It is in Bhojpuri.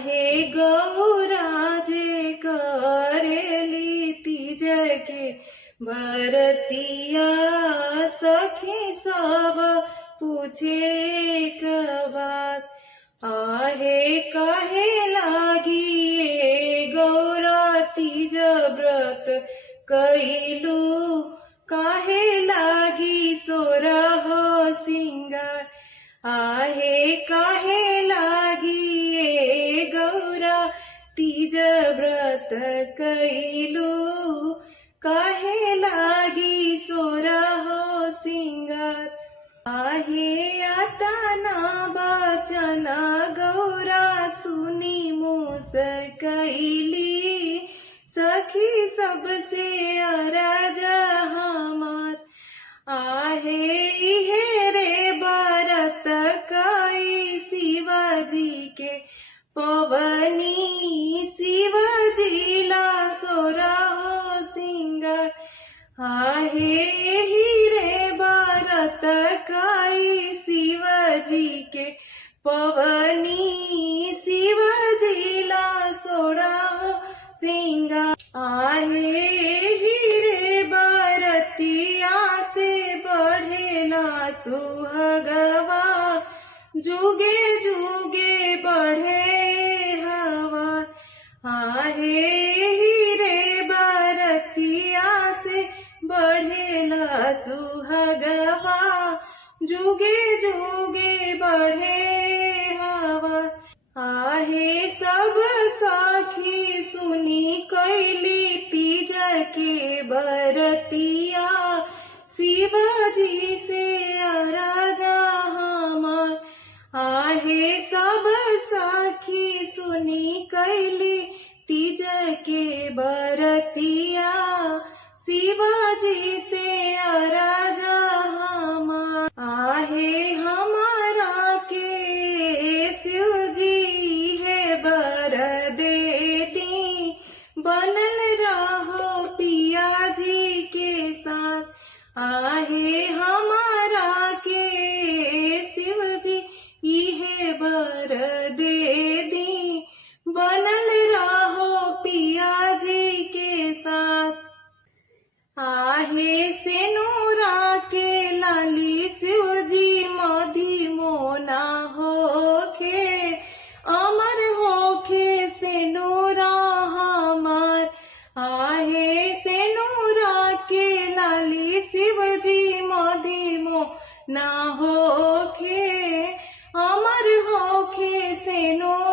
आहे गौराजे करेली तीज के भरतिया सखी सब पूछे एक बात। आहे काहे लागी गौरा तीज व्रत कैलू, काहे लागी सोरह सिंगार। आहे काहे लागी गौरा तीज व्रत कैलू, काहे लागी सोरह सिंगार। आहे आता ना बचन गौरा सुनी मूस कैली, सखी सबसे अरज हमार। आहे हे रे बरत कई शिवाजी के पवनी, शिवाजी ला सोरह सिंगार। आहे रे बरत कई शिवाजी के पवनी, शिवाजी ला सोरह सिंगार। आहे रे बरतिया से बढ़ेला सुहगवा, जुगे जुगे बढ़े हवा। आहे रे बरतिया से बढ़ेला सुहगवा, जुगे जुगे बढ़े हवा। आहे सब सखी सुनी कैली तीज के बरतिया, शिवाजी से अरज हमार। आहे सब सखी सुनी कैली तीज के बरतिया, शिवाजी से अरज हमार। आहे हमारा के शिवजी है बर दे दी, बनल रहो पिया जी के साथ। आहे हमारा के शिवजी है बर दे दी, बनल रहो पिया जी के साथ। आहे सेनुरा के लाली शिवजी मधी मोना होखे, अमर होखे सेनुरा हमार। आहे सेनुरा के लाली शिवजी मधी मोना होखे, अमर होखे सेनुरा